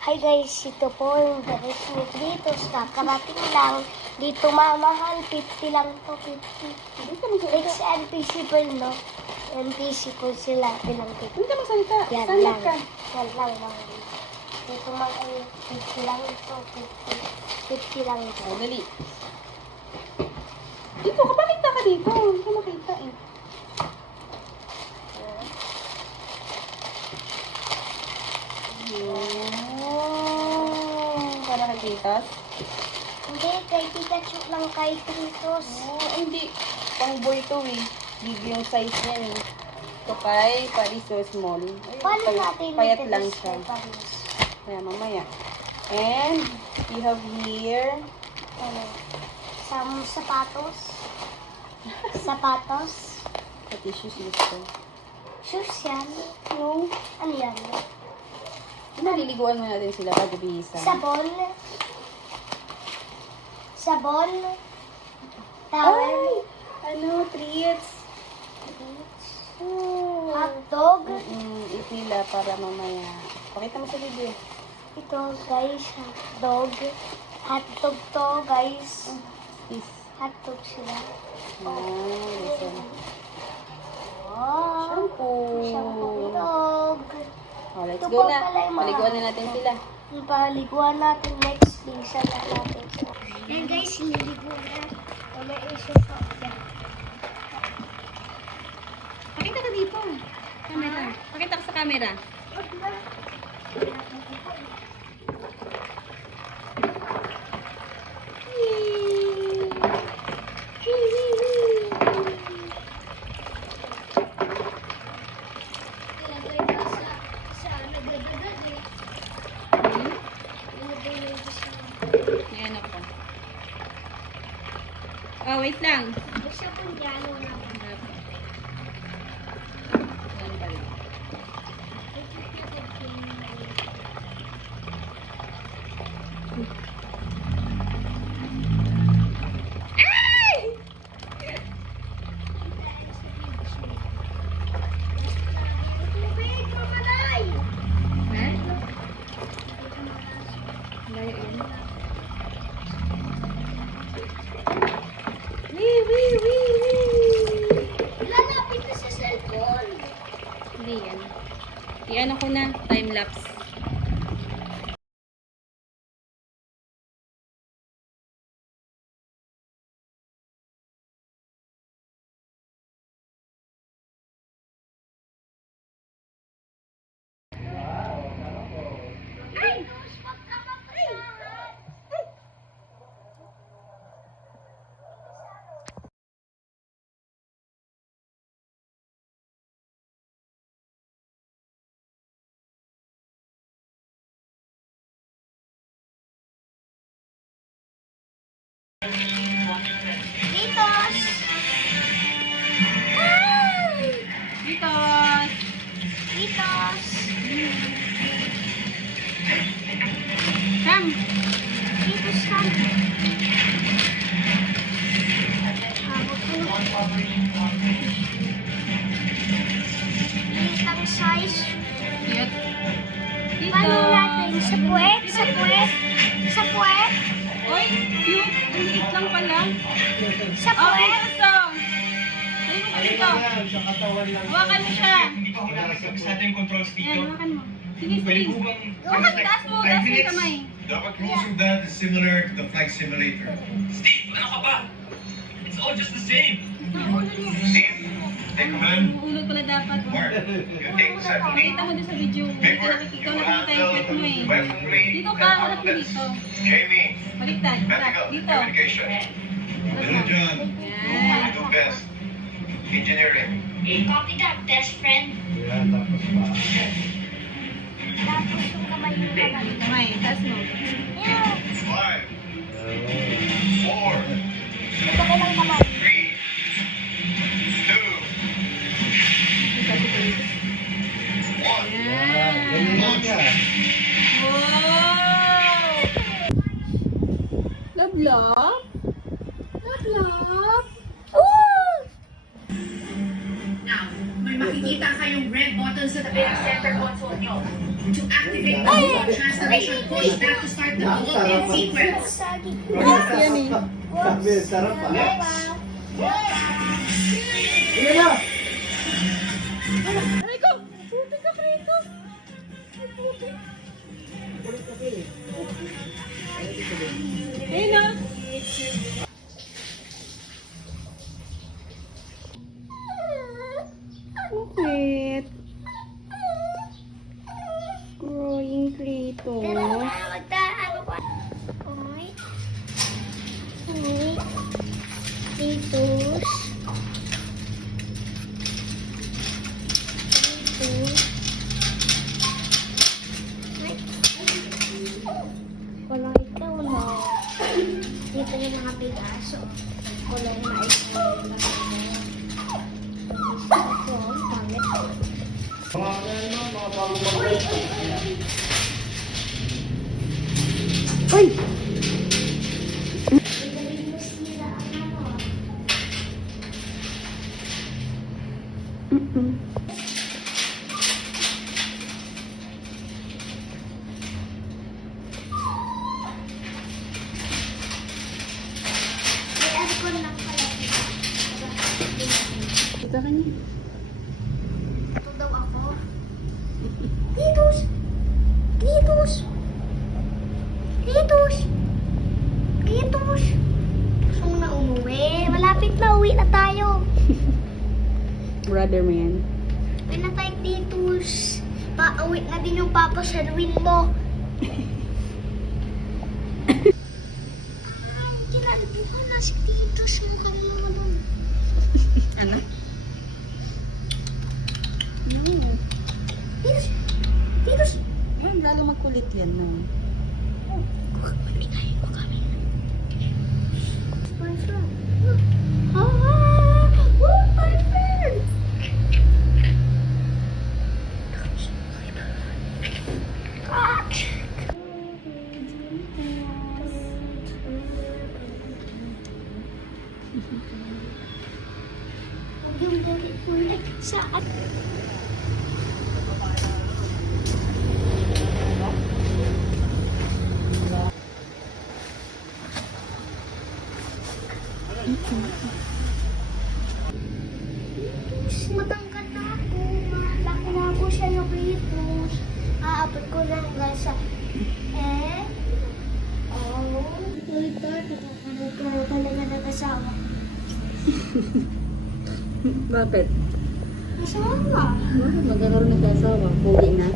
Hi guys, ito po yung Garis with Litos. Kakarating lang. Dito mamahal, 50 lang to, 50. Next NPC po, no? NPC po sila, bilang 50. Hindi ka magsalita. Yan Stand lang. up ka. Yan lang, mga dito mahal, 50 lang ito, 50. 50 lang ito. Oh, dali. Dito, kapalita ka dito. Hindi ka makita eh. Para kay Titos? Hindi, kay Pikachu lang kay Tritos. Oh, hindi. Pang boy to eh. Big yung size niya eh. Ito kay Paris so small. Ay, Paano natin payat ito lang sa siya. Paris? Kaya mamaya. And we have here Ano? Sapatos? Sapatos? pati shoes dito. Shoes yan? No. Ano yan? Naliliguan mo natin sila bago bihisan. Sabon? Sabon? Towel? Ano, treats. Oh. Hotdog? Ipila para mamaya. Pakita mo sa video. Ito guys, hotdog. Hotdog to guys. Peace. Hotdog sila. Listen. Oh, Shampoo. shampoo dog. Oh, let's Ito go pa na. pala yung mga- Paliguan na natin sila. Yung paliguan natin next, lingsan na natin. Yan guys, niligo na. May isa pa. Pakita ka dito. Camera. Pakita ka sa camera. Ayan ako. Oh, wait lang. Isa pong yalo na. Ayan pala. Eh? Layo yun. Lalapit na sa cellphone. Hindi yan. I-ano ko na, time-lapse. Litos! Dito! Litos! Come! Litos ka. Litang size. Cute. Dito! Paano natin? Sa puwet? Sa puwet? Sa puwet? Oy, cute! Ang liit lang pala. Sa Oh, puwet? gusto! Ayun mo dito. Hawakan mo siya. Hindi pa ako nakasabsado yung controls Ayan, dito. hawakan mo. Sige, Pwede sige. po bang... Hawakan, taas mo. Taas mo yung kamay. Dapat rules of that is similar to the flight simulator. Steve, ano ka ba? It's all just the same. Steve, take command. Ulog pala dapat. Mark, you take the second lead. Nakita mo doon sa video. Dito nakikita, nakikita yung clip mo eh. Weaponry Dito and ka, harap mo ordnance. dito. Jamie, Baliktad. medical, Dito. communication. Little John, Yan. you do best. Engineering. Copy that, best friend. Tapos yung kamay yung kamay. Kamay, taas mo. Yeah. 5, 4, Ito ka lang kamay. 3, 2, Dito, dito, dito. 1. Yan. Launch. Wow! Love, love? Love, love? Now, may makikita kayong red button dun sa tabi ng center console nyo. To activate the transformation point, you have to start the Google Net sequence. Sagi. Yan eh. Sabi, sarap pa. Sige na! Aray ko! Puti ka, Kratos! Ayun na! Bakit? Growing Kratos. Pero magtaano ko. Oy. Oy. Titus. Titus. Ay. Walang ikaw na. Dito yung mga bigaso. Walang mais. Ito, ang pangit. Ay! May aircon lang pala. Kita ka niya. Ito daw ako. Titus! Titus! Titus! Titus! Gusto mo na umuwi? Malapit na, uwi na tayo. Brother mo yan. Uwi na tayo, Titus. Pauwi na din yung papa sa mo. Ay, kinalbi ko na si Titus. Mukhang naman doon. Ano? Titus! Titus! Ay, lalo magkulit yan, no? Maligay ko kami. My friend. My friend! Huwag yung balik-balik sa matangkad na ako. Malaki na ako siya yung Kratos. Aabot ko na hanggang sa... Oh. Ulit na. Nakakaroon ka na talaga ng asawa. Bakit? Asawa? Bakit magkakaroon ng kasawa? Pogi na?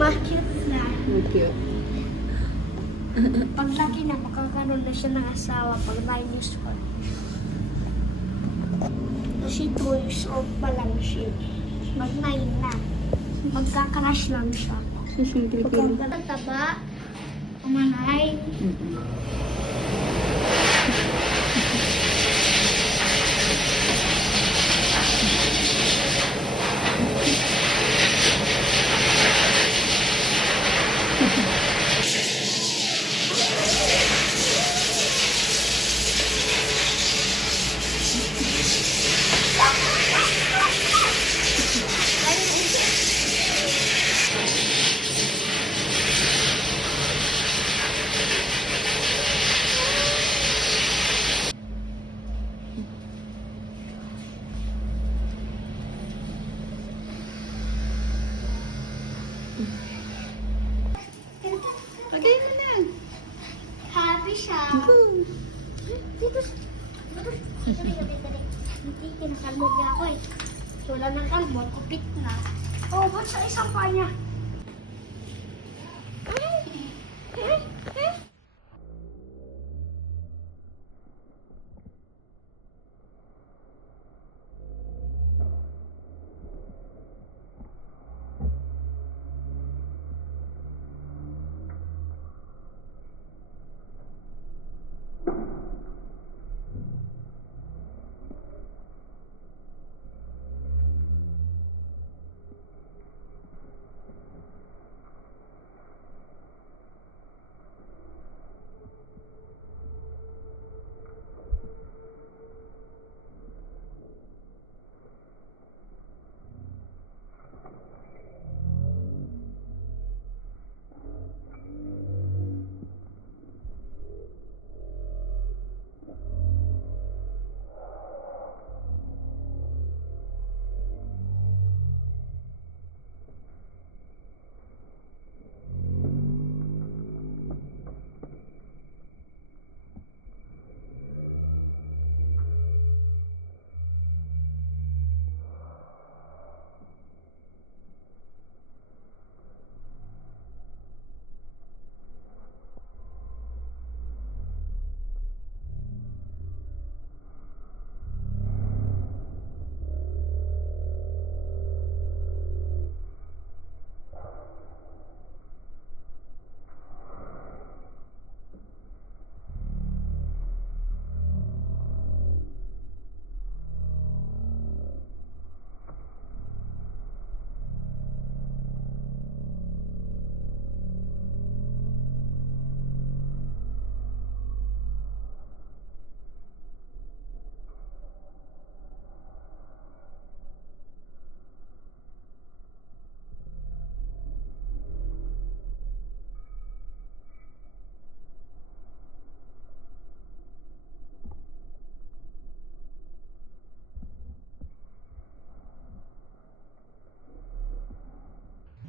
Bakit na? Cute. Paglaki na, makakaroon na siya ng asawa pag 9 years old. Kasi 2 years old pa lang siya. Mag-9 na. Magkakrush lang siya. Susung Pilipino. Pagkakataba, umanay. Lagay mo na. Happy siya. Dito. Hindi, kinakalmog niya ako eh. Wala ng kalmog, kupit na. Oh, ba't sa isang pa niya?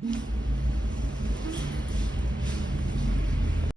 Ano